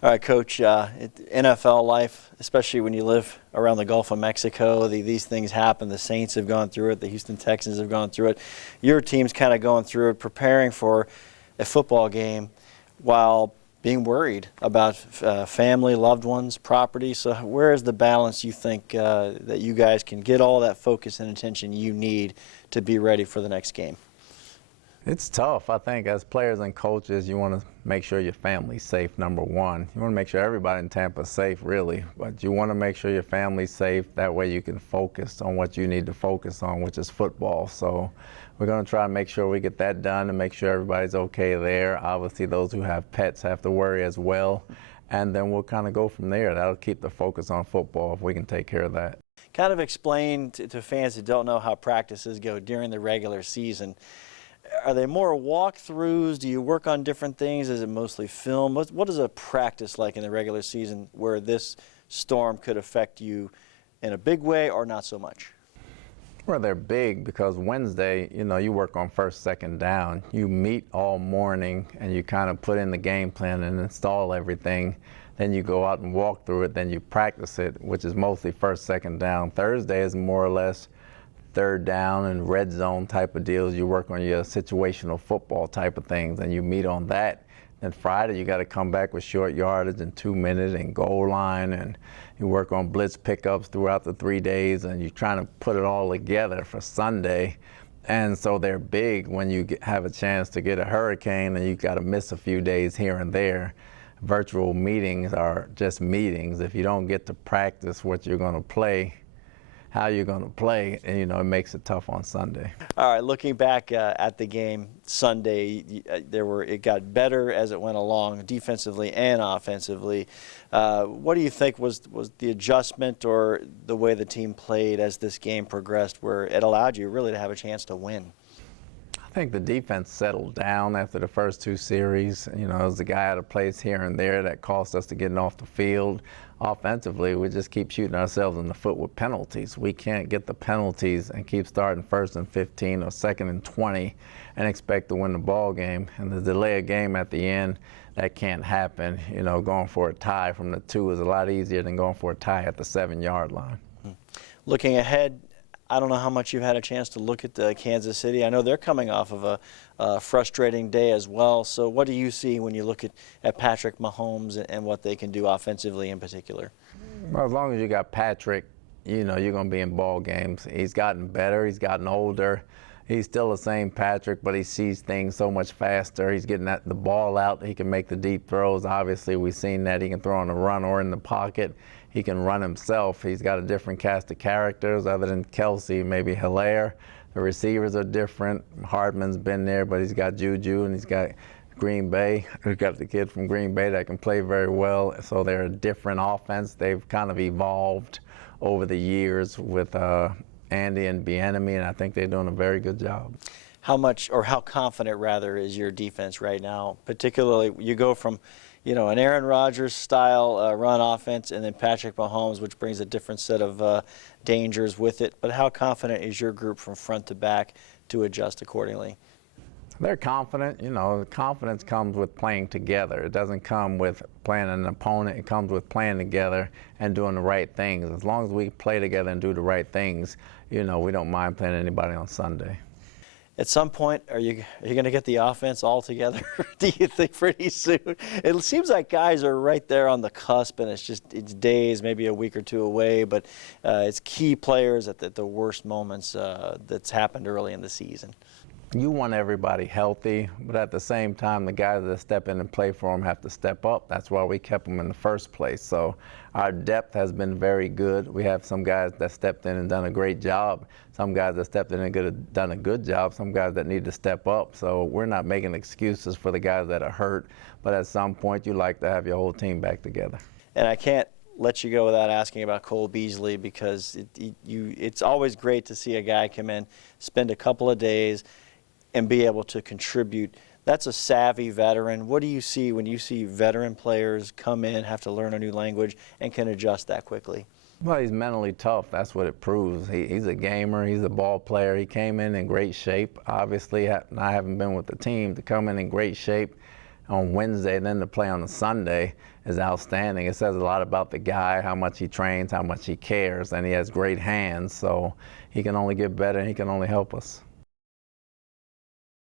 All right, Coach, NFL life, especially when you live around the Gulf of Mexico, these things happen. The Saints have gone through it. The Houston Texans have gone through it. Your team's kind of going through it, preparing for a football game while being worried about family, loved ones, property. So where is the balance you think that you guys can get all that focus and attention you need to be ready for the next game? It's tough. I think as players and coaches, you want to make sure your family's safe, number one. You want to make sure everybody in Tampa is safe, really. But you want to make sure your family's safe. That way you can focus on what you need to focus on, which is football. So we're going to try to make sure we get that done and make sure everybody's okay there. Obviously, those who have pets have to worry as well. And then we'll kind of go from there. That'll keep the focus on football if we can take care of that. Kind of explain to fans that don't know how practices go during the regular season. Are they more walkthroughs? Do you work on different things? Is it mostly film? What is a practice like in the regular season where this storm could affect you in a big way or not so much? Well, they're big because Wednesday, you work on first, second down. You meet all morning and you kind of put in the game plan and install everything. Then you go out and walk through it. Then you practice it, which is mostly first, second down. Thursday is more or less third down and red zone type of deals. You work on your situational football type of things and you meet on that. Then Friday you got to come back with short yardage and 2 minute and goal line, and you work on blitz pickups throughout the 3 days, and you're trying to put it all together for Sunday. And so they're big when you have a chance to get a hurricane and you got to miss a few days here and there. Virtual meetings are just meetings. If you don't get to practice what you're going to play, how you're going to play, and it makes it tough on Sunday. All right, looking back at the game Sunday, it got better as it went along, defensively and offensively. What do you think was the adjustment or the way the team played as this game progressed, where it allowed you really to have a chance to win? I think the defense settled down after the first two series. It was a guy out of place here and there that cost us to getting off the field. Offensively, we just keep shooting ourselves in the foot with penalties. We can't get the penalties and keep starting first and 15 or second and 20 and expect to win the ball game. And the delay of game at the end, that can't happen. Going for a tie from the 2 is a lot easier than going for a tie at the 7-yard line. Looking ahead, I don't know how much you've had a chance to look at Kansas City. I know they're coming off of a frustrating day as well. So what do you see when you look at Patrick Mahomes and what they can do offensively in particular? Well, as long as you got Patrick, you're going to be in ball games. He's gotten better. He's gotten older. He's still the same Patrick, but he sees things so much faster. He's getting the ball out. He can make the deep throws. Obviously, we've seen that. He can throw on the run or in the pocket. He can run himself. He's got a different cast of characters other than Kelsey, maybe Hilaire. The receivers are different. Hardman's been there, but he's got Juju, and he's got Green Bay. He's got the kid from Green Bay that can play very well. So they're a different offense. They've kind of evolved over the years with Andy and Bieniemy, and I think they're doing a very good job. How much, or how confident rather, is your defense right now? Particularly, you go from an Aaron Rodgers style run offense, and then Patrick Mahomes, which brings a different set of dangers with it. But how confident is your group from front to back to adjust accordingly? They're confident. The confidence comes with playing together. It doesn't come with playing an opponent. It comes with playing together and doing the right things. As long as we play together and do the right things, we don't mind playing anybody on Sunday. At some point, are you going to get the offense all together, do you think, pretty soon? It seems like guys are right there on the cusp, and it's days, maybe a week or two away, but it's key players at the worst moments that's happened early in the season. You want everybody healthy, but at the same time, the guys that step in and play for them have to step up. That's why we kept them in the first place. So our depth has been very good. We have some guys that stepped in and done a great job. Some guys that stepped in and done a good job. Some guys that need to step up. So we're not making excuses for the guys that are hurt, but at some point, you like to have your whole team back together. And I can't let you go without asking about Cole Beasley, because it's always great to see a guy come in, spend a couple of days, and be able to contribute. That's a savvy veteran. What do you see when you see veteran players come in, have to learn a new language, and can adjust that quickly? Well, he's mentally tough. That's what it proves. He's a gamer. He's a ball player. He came in great shape. Obviously, I haven't been with the team. To come in great shape on Wednesday and then to play on a Sunday is outstanding. It says a lot about the guy, how much he trains, how much he cares, and he has great hands. So he can only get better, and he can only help us.